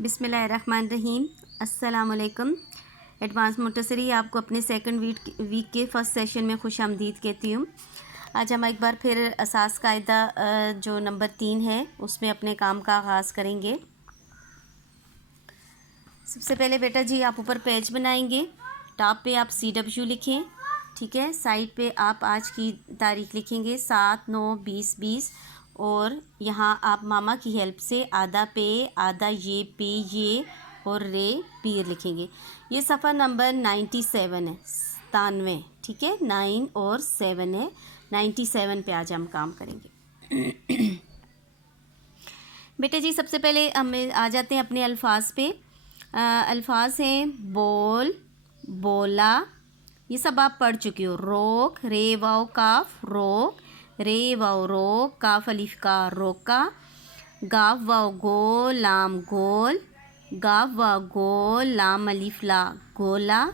बिस्मिल्लाहिर्रहमानिर्रहीम। अस्सलामुअलैकुम। Advance Montessori आपको अपने सेकंड वीक के फ़र्स्ट सेशन में खुशामदीद कहती हूँ। आज हम एक बार फिर असास कायदा जो नंबर 3 है उसमें अपने काम का आगाज़ करेंगे। सबसे पहले बेटा जी आप ऊपर पेज बनाएंगे। टॉप पे आप CW लिखें, ठीक है। साइड पे आप आज की तारीख़ लिखेंगे 7/9/2020 और यहाँ आप मामा की हेल्प से आधा पे आधा ये पे ये और रे पीर लिखेंगे। ये सफ़ा नंबर 97 है, 97, ठीक है। 9 और 7 है, 97 पे आज हम काम करेंगे। बेटे जी सबसे पहले हम आ जाते हैं अपने अल्फाज पे। अल्फाज हैं बोल, बोला, ये सब आप पढ़ चुकी हो। रोक, रे वाओ काफ रोक, रे वाओ रोक, काफ अलिफ का रोका, गाफ वाओ गोल लाम गोल, गाफ वाओ गोल लाम अलिफ ला गोला,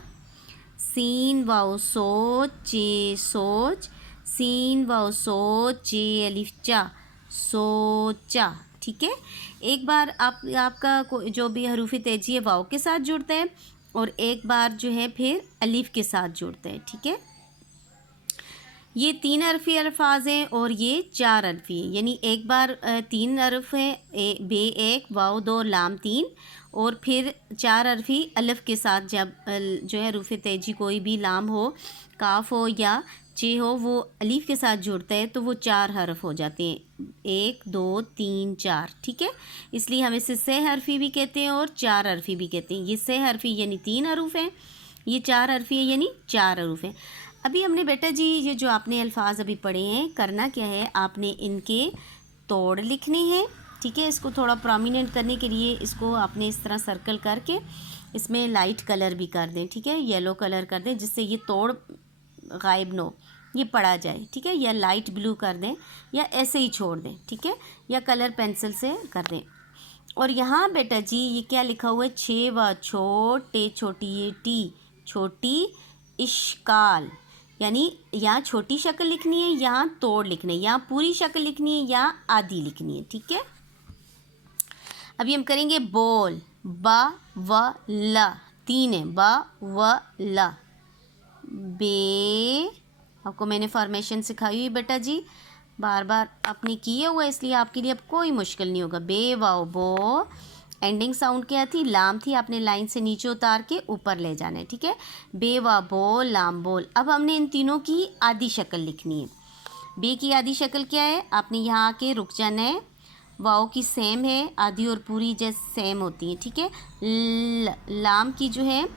सीन वाओ सोच चे सोच, सीन वाओ सोच चे अलिफ चा सोचा, ठीक है। एक बार आपका जो भी हरूफी तेजी है वाओ के साथ जुड़ते हैं और एक बार जो है फिर अलिफ के साथ जुड़ते हैं, ठीक है। ये 3 हरफी अल्फाज हैं और ये 4 हरफी हैं, यानी एक बार 3 हरफ हैं, बे 1 वाओ 2 लाम 3 और फिर 4 हरफी अलिफ के साथ जब जो है हरूफी तेजी कोई भी लाम हो, काफ हो या चे हो, वो अलिफ के साथ जुड़ता है तो वो 4 हरफ हो जाते हैं, 1 2 3 4, ठीक है। इसलिए हम इसे से हरफी भी कहते हैं और 4 हरफी भी कहते हैं। ये से हरफी यानी 3 हरूफ हैं, ये 4 हरफी है यानी 4 हरूफ हैं। अभी हमने बेटा जी ये जो आपने अल्फाज अभी पढ़े हैं, करना क्या है, आपने इनके तोड़ लिखने हैं, ठीक है। इसको थोड़ा प्रोमिनेंट करने के लिए इसको आपने इस तरह सर्कल करके इसमें लाइट कलर भी कर दें, ठीक है, येलो कलर कर दें जिससे ये तोड़ गायब न हो, ये पढ़ा जाए, ठीक है। या लाइट ब्लू कर दें या ऐसे ही छोड़ दें, ठीक है, या कलर पेंसिल से कर दें। और यहाँ बेटा जी ये क्या लिखा हुआ है, 6 व छोटे छोटी ये टी छोटी इश्काल, यानी यहाँ छोटी शक्ल लिखनी है, यहाँ तोड़ लिखना है, यहाँ पूरी शक्ल लिखनी है, यहाँ आधी लिखनी है, ठीक है। अभी हम करेंगे बोल, बा व ला 3 है, बा व ला, बे, आपको मैंने फॉर्मेशन सिखाई हुई बेटा जी, बार बार आपने किया हुआ इसलिए आपके लिए अब कोई मुश्किल नहीं होगा। बे वाओ बो, एंडिंग साउंड क्या थी, लाम थी, आपने लाइन से नीचे उतार के ऊपर ले जाना है, ठीक है। बे वा बो लाम बोल। अब हमने इन तीनों की आधी शक्ल लिखनी है। बे की आधी शक्ल क्या है, आपने यहाँ आके रुक जाना है। वाओ की सेम है, आधी और पूरी जैसे सेम होती हैं, ठीक है। लाम की जो है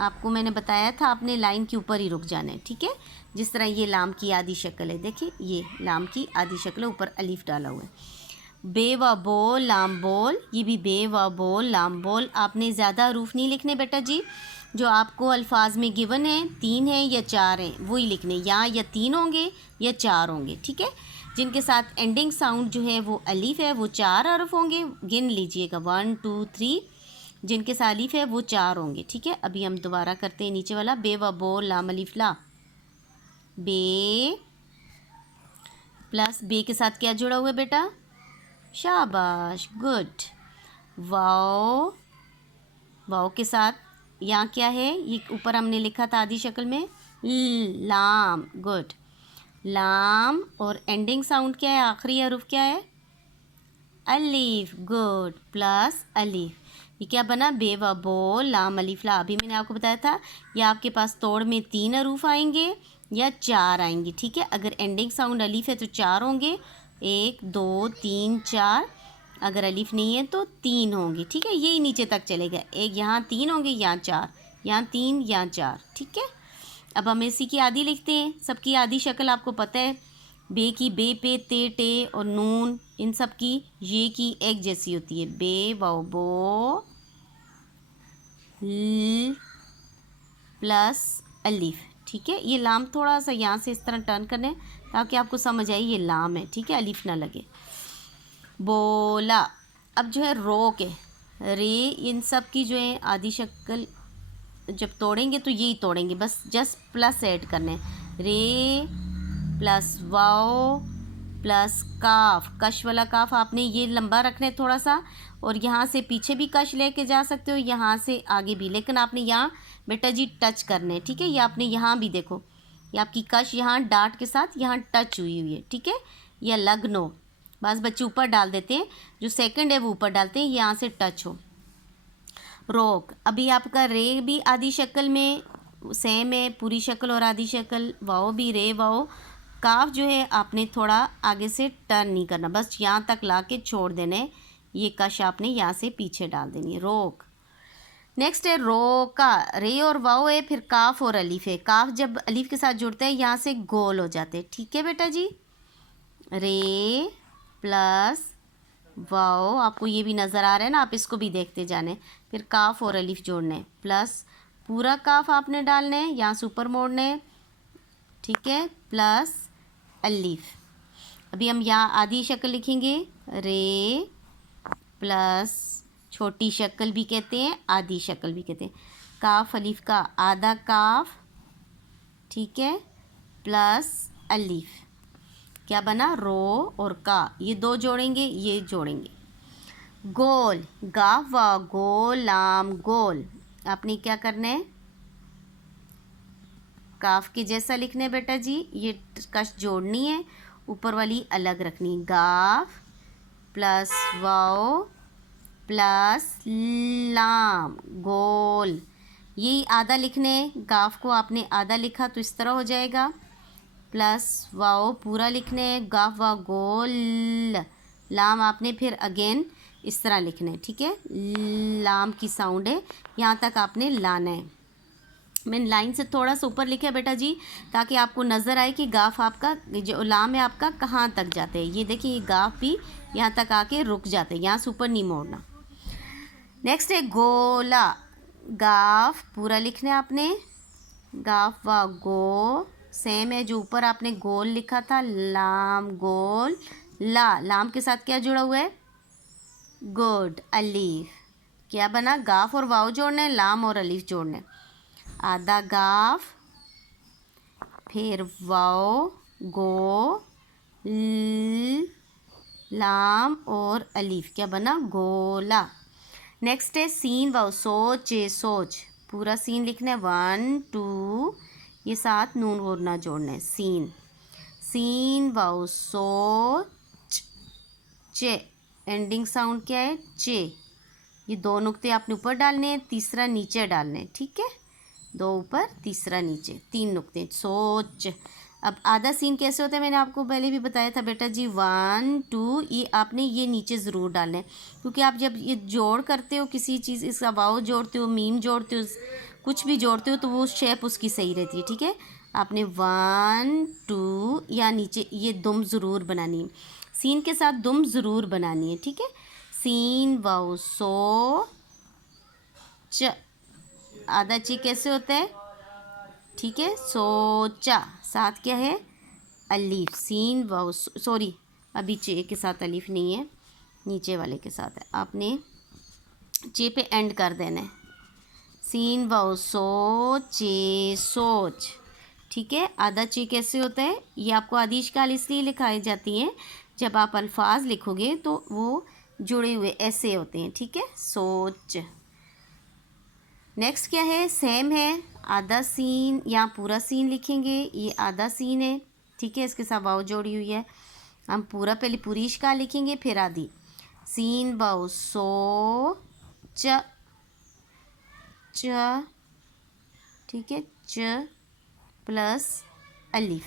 आपको मैंने बताया था, आपने लाइन के ऊपर ही रुक जाना है, ठीक है। जिस तरह ये लाम की आधी शक्ल है, देखिए ये लाम की आधी शक्ल है, ऊपर अलिफ डाला हुआ है। बे व बोल लाम बोल, ये भी बे व बोल लाम बोल। आपने ज़्यादा हरूफ नहीं लिखने बेटा जी, जो आपको अल्फाज में गिवन है 3 है या 4 हैं वही लिखने, यहाँ या 3 होंगे या 4 होंगे, ठीक है। जिनके साथ एंडिंग साउंड जो है वो अलिफ है वो 4 हरफ होंगे, गिन लीजिएगा 1 2 3, जिनके साथ अलिफ है वो 4 होंगे, ठीक है। अभी हम दोबारा करते हैं नीचे वाला, बे व बोल लाम अलिफ ला, बे प्लस बे के साथ क्या जुड़ा हुआ है बेटा, शाबाश, गुड। वाओ, वाओ के साथ यहाँ क्या है, ये ऊपर हमने लिखा था आधी शक्ल में लाम, गुड, लाम और एंडिंग साउंड क्या है, आखिरी हरूफ क्या है, अलीफ, गुड, प्लस अलीफ, ये क्या बना, बे व बो लाम अलीफ ला। अभी मैंने आपको बताया था ये आपके पास तोड़ में 3 हरूफ आएंगे या 4 आएंगे, ठीक है। अगर एंडिंग साउंड अलीफ है तो 4 होंगे, 1 2 3 4, अगर अलीफ नहीं है तो 3 होंगे, ठीक है। यही नीचे तक चलेगा, एक यहाँ 3 होंगे, यहाँ 4, यहाँ 3, यहाँ 4, ठीक है। अब हम इसी की आधी लिखते हैं। सबकी आधी शक्ल आपको पता है, बे की बे पे ते टे और नून, इन सब की ये की एक जैसी होती है, बे वाओ बो ल प्लस अलीफ, ठीक है। ये लाम थोड़ा सा यहाँ से इस तरह टर्न करने ताकि आपको समझ आए ये लाम है, ठीक है, अलीफ ना लगे। बोला, अब जो है रोक है, रे, इन सब की जो है आधी शक्ल जब तोड़ेंगे तो यही तोड़ेंगे, बस जस्ट प्लस ऐड करने, रे प्लस वाओ प्लस काफ, कश वाला काफ आपने ये लंबा रखना है थोड़ा सा, और यहाँ से पीछे भी कश लेके जा सकते हो, यहाँ से आगे भी, लेकिन आपने यहाँ बेटा जी टच करने, ठीक है। ये आपने यहाँ भी देखो, ये आपकी कश यहाँ डार्ट के साथ यहाँ टच हुई हुई है, ठीक है। या लगनो, बस बच्चे ऊपर डाल देते हैं, जो सेकंड है वो ऊपर डालते हैं, यहाँ से टच हो। रोक, अभी आपका रे भी आधी शक्ल में सेम है, पूरी शक्ल और आधी शक्ल, वाओ भी रे वाओ। काफ जो है आपने थोड़ा आगे से टर्न नहीं करना, बस यहाँ तक ला के छोड़ देना है, ये कश आपने यहाँ से पीछे डाल देनी है। रोक। नेक्स्ट है रोका, रे और वाओ है, फिर काफ और अलीफ है। काफ जब अलीफ के साथ जुड़ता है यहाँ से गोल हो जाते हैं, ठीक है बेटा जी। रे प्लस वाओ, आपको ये भी नज़र आ रहा है ना, आप इसको भी देखते जाने। फिर काफ और अलीफ जोड़ने, प्लस पूरा काफ आपने डालने हैं, यहाँ से ऊपर मोड़ने, ठीक है, प्लस अलीफ। अभी हम यहाँ आधी शक्ल लिखेंगे, रे प्लस छोटी शक्ल भी कहते हैं, आधी शक्ल भी कहते हैं, काफ अलीफ का आधा काफ, ठीक है, प्लस अलीफ, क्या बना, रो और का, ये दो जोड़ेंगे, ये जोड़ेंगे। गोल, गाफ व गोल लाम गोल, आपने क्या करना है, काफ के जैसा लिखना है बेटा जी, ये कश जोड़नी है, ऊपर वाली अलग रखनी है। गाफ प्लस वाओ प्लस लाम गोल, यही आधा लिखने, गाफ को आपने आधा लिखा तो इस तरह हो जाएगा, प्लस वाओ पूरा लिखने है, गाफ वा गोल, लाम आपने फिर अगेन इस तरह लिखना है, ठीक है। लाम की साउंड है, यहाँ तक आपने लाना है। मैंने लाइन से थोड़ा सा ऊपर लिखा है बेटा जी, ताकि आपको नज़र आए कि गाफ आपका जो लाम है आपका कहाँ तक जाते हैं। ये देखिए, ये गाफ भी यहाँ तक आके रुक जाते हैं, यहाँ से ऊपर नहीं मोड़ना। नेक्स्ट है गोला, गाफ पूरा लिखना है आपने, गाफ व गो सेम है, जो ऊपर आपने गोल लिखा था, लाम गोल, ला लाम के साथ क्या जुड़ा हुआ है, गुड अलीफ, क्या बना, गाफ और वाव जोड़ना है, लाम और अलीफ जोड़ना है। आधा गाफ फिर वाव गो लाम और अलीफ, क्या बना, गोला। नेक्स्ट है सीन वाव, सोच सोच, पूरा सीन लिखना है, 1 2, ये साथ नून और ना जोड़ना है, सीन, सीन वाव सोच चे, एंडिंग साउंड क्या है, चे, ये दो नुक्ते आपने ऊपर डालने हैं, तीसरा नीचे डालने हैं, ठीक है, दो ऊपर तीसरा नीचे, 3 नुक्ते, सोच। अब आधा सीन कैसे होता है, मैंने आपको पहले भी बताया था बेटा जी, 1 2, ये आपने ये नीचे ज़रूर डालना है, क्योंकि आप जब ये जोड़ करते हो किसी चीज़, इसका वाव जोड़ते हो, मीम जोड़ते हो, कुछ भी जोड़ते हो, तो वो शेप उसकी सही रहती है, ठीक है। आपने 1 2 या नीचे ये दुम ज़रूर बनानी है, सीन के साथ दुम ज़रूर बनानी है, ठीक है। सीन वाव सो च, आधा ची कैसे होता है, ठीक है, सोचा, साथ क्या है, अलीफ, सीन वाव सॉरी, अभी चे के साथ अलीफ नहीं है, नीचे वाले के साथ है, आपने चे पे एंड कर देना है, सीन वाव सो चे सोच, ठीक है। आधा चे कैसे होता है, ये आपको आदिशकाल इसलिए लिखाई जाती हैं, जब आप अल्फाज लिखोगे तो वो जुड़े हुए ऐसे होते हैं, ठीक है, सोच। नेक्स्ट क्या है, सेम है, आधा सीन, यहाँ पूरा सीन लिखेंगे, ये आधा सीन है, ठीक है, इसके साथ वाव जोड़ी हुई है, हम पूरा पहले पूरी इश्काल लिखेंगे फिर आधी, सीन वाव सो च च, ठीक है, च प्लस अलीफ,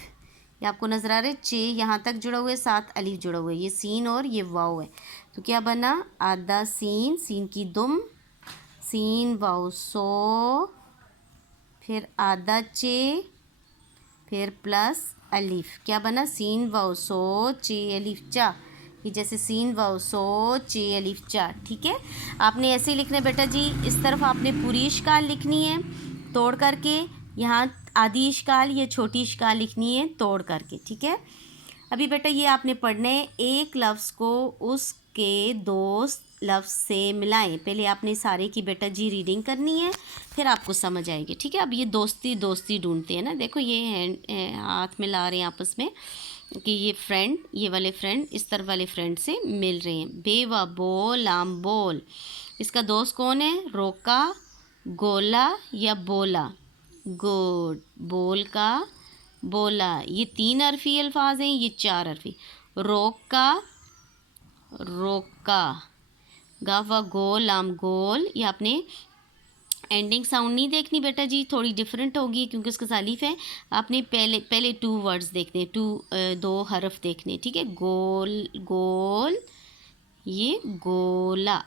ये आपको नज़र आ रहा है, चे यहाँ तक जुड़ा हुआ है, साथ अलीफ जुड़ा हुआ है, ये सीन और ये वाव है, तो क्या बना, आधा सीन, सीन की दुम, सीन वाव सो, फिर आधा चे, फिर प्लस अलीफ, क्या बना, सीन वाव सो चे अलीफ चा, ये जैसे सीन वाव सो चे अलीफ चा, ठीक है। आपने ऐसे ही लिखना है बेटा जी, इस तरफ आपने पूरी इश्काल लिखनी है तोड़ करके, यहाँ आधी इश्काल या छोटी इश्काल लिखनी है तोड़ करके, ठीक है। अभी बेटा ये आपने पढ़ना है, एक लफ्ज़ को उसके दोस्त लफ्ज़ से मिलाएं, पहले आपने सारे की बेटा जी रीडिंग करनी है, फिर आपको समझ आएगी, ठीक है। अब ये दोस्ती दोस्ती ढूंढते हैं ना, देखो ये हैंड हाथ मिला रहे हैं आपस में, कि ये फ्रेंड, ये वाले फ्रेंड इस तरफ वाले फ्रेंड से मिल रहे हैं। बे व बो लाम बोल, इसका दोस्त कौन है? रोका, गोला या बोला? गुड, बोल का बोला। ये 3 हरफी अल्फाज हैं, ये 4 हरफी। रोका, रोका, गावा गोल लाम गोल। ये आपने एंडिंग साउंड नहीं देखनी बेटा जी, थोड़ी डिफरेंट होगी क्योंकि उसका सालिफ है। आपने पहले 2 वर्ड्स देखने, 2 हरफ देखने, ठीक है। गोल गोल, ये गोला,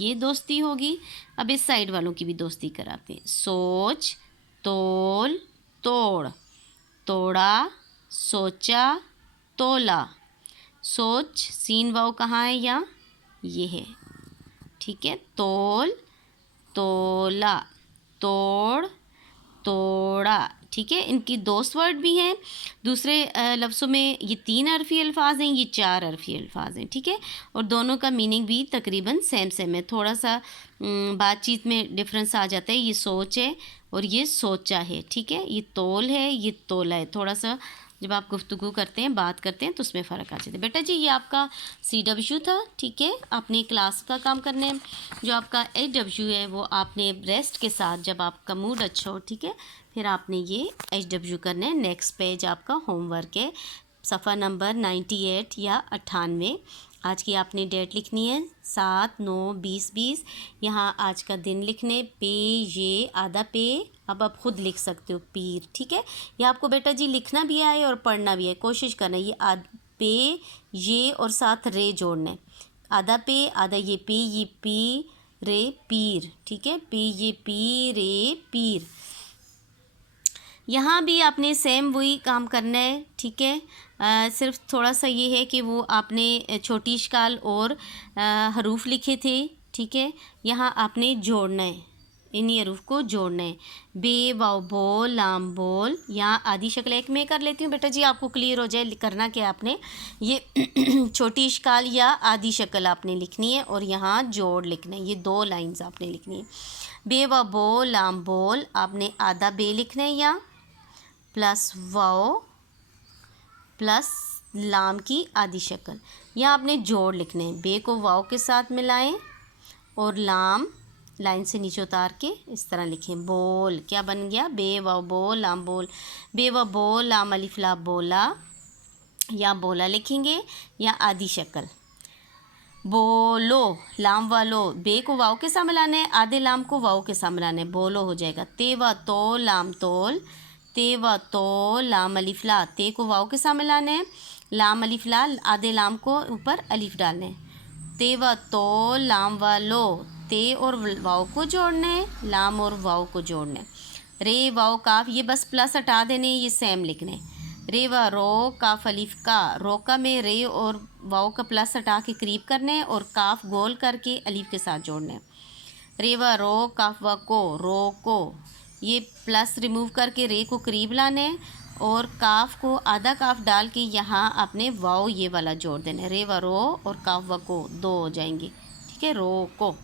ये दोस्ती होगी। अब इस साइड वालों की भी दोस्ती कराते हैं। सोच, तोल, तोड़, तोड़ा, सोचा, तोला। सोच, सीन वाव कहाँ है? यहाँ, ये है, ठीक है। तोल, तोला, तोड़, तोड़ा, ठीक है। इनकी दोस्त वर्ड भी हैं। दूसरे लफ्ज़ों में ये 3 हरफी अल्फाज हैं, ये 4 हरफी अल्फाज हैं, ठीक है। और दोनों का मीनिंग भी तकरीबन सेम है। थोड़ा सा बातचीत में डिफरेंस आ जाता है। ये सोच है और ये सोचा है, ठीक है। ये तोल है, ये तोला है। थोड़ा सा जब आप गुफ्तगू करते हैं, बात करते हैं, तो उसमें फ़र्क आ जाता है। बेटा जी ये आपका CW था, ठीक है। आपने क्लास का काम करना है। जो आपका HW है वो आपने रेस्ट के साथ, जब आपका मूड अच्छा हो, ठीक है, फिर आपने ये HW करना है। नेक्स्ट पेज आपका होमवर्क है, सफ़ा नंबर 98 या 98। आज की आपने डेट लिखनी है 7/9/2020। यहाँ आज का दिन लिखने, पे ये आधा पे, अब आप ख़ुद लिख सकते हो पीर, ठीक है। ये आपको बेटा जी लिखना भी आए और पढ़ना भी है, कोशिश करना। ये पे ये और साथ रे जोड़ना है। आधा पे, आधा ये पे, ये पी रे पीर, ठीक है। पे ये पी रे पीर। यहाँ भी आपने सेम वही काम करना है, ठीक है। सिर्फ थोड़ा सा ये है कि वो आपने छोटी इश्काल और हरूफ लिखे थे, ठीक है। यहाँ आपने जोड़ना है, इन्हीं हरूफ को जोड़ना है। बे वाव बोल लाम बोल। यहाँ आधी शक्ल एक में कर लेती हूँ बेटा जी, आपको क्लियर हो जाए करना क्या आपने। ये छोटी इश्काल या आधी शक्ल आपने लिखनी है और यहाँ जोड़ लिखना है। ये 2 लाइन्स आपने लिखनी है। बे व बोल लाम बोल, आपने आधा बे लिखना है यहाँ, प्लस वाव प्लस लाम की आधी शक्ल। यहाँ आपने जोड़ लिखने हैं। बे को वाव के साथ मिलाएं और लाम लाइन से नीचे उतार के इस तरह लिखें। बोल, क्या बन गया? बे वाव बोल लाम बोल। बे व बोल लाम अलिफ ला बोला, या बोला लिखेंगे या आधी शक्ल। बोलो, लाम वालो, बे को वाव के साथ मिलाना है, आधे लाम को वाव के साथ मिलाना है, बोलो हो जाएगा। ते व तो लाम तोल, ते व तो लाम अलिफ ला, ते को वाव के साथ मिलाना है, लाम अलिफ ला, आधे लाम को ऊपर अलिफ डालना है। ते व तो लाम व लो, ते और वाव को जोड़ना है, लाम और वाव को जोड़ना है। रे वाव काफ, ये बस प्लस हटा देने, ये सेम लिखने। रे व रो काफ अलिफ का, रोका में रे और वाव का प्लस हटा के करीब करने हैं और काफ गोल करके अलिफ के साथ जोड़ना है। रे व रो काफ व को, रो को, ये प्लस रिमूव करके रे को करीब लाने हैं और काफ को आधा काफ डाल के यहाँ आपने वाव ये वाला जोड़ देना है। रे व रो और काफ व को 2 हो जाएंगे, ठीक है। रो को,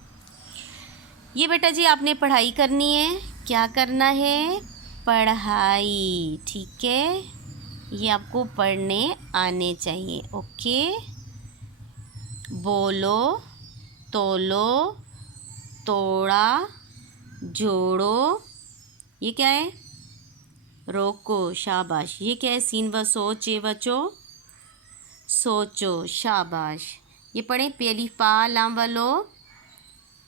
ये बेटा जी आपने पढ़ाई करनी है। क्या करना है? पढ़ाई, ठीक है। ये आपको पढ़ने आने चाहिए, ओके। बोलो, तोलो, तोड़ा, जोड़ो, ये क्या है? रोको, शाबाश। ये क्या है? सीन व सोच व चो, सोचो, शाबाश। ये पढ़ें, पे अलिफ पा लाम वालो,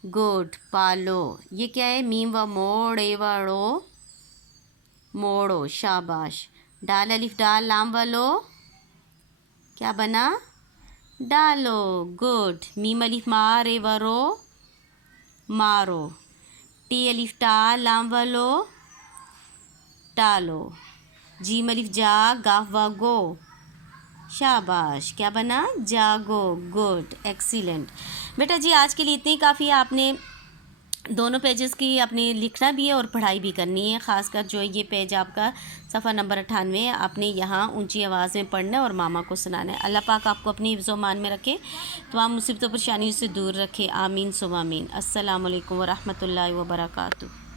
गुड, पालो। ये क्या है? मीम व मोड़ ए व ड़ो, मोड़ो, शाबाश। डाल अलिफ डाल लाम वालो, क्या बना? डालो, गुड। मीम अलिफ मार ए व रो, मारो। टी अलिफ टा लाम वालो, टालो। जीम अलिफ जा गाफ व गो, शाबाश। क्या बना? जागो, गुड, एक्सीलेंट। बेटा जी आज के लिए इतनी काफ़ी है। आपने दोनों पेजेस की आपने लिखना भी है और पढ़ाई भी करनी है। ख़ासकर जो ये पेज आपका सफ़ा नंबर 98 है, आपने यहाँ ऊंची आवाज़ में पढ़ना है और मामा को सुनाना है। अल्लाह पाक आपको अपनी हिफ्ज़ मान में रखे, तमाम मुसीबतों परेशानियों से दूर रखे। आमीन सुम आमीन। अस्सलामु अलैकुम व रहमतुल्लाहि व बरकातुहू।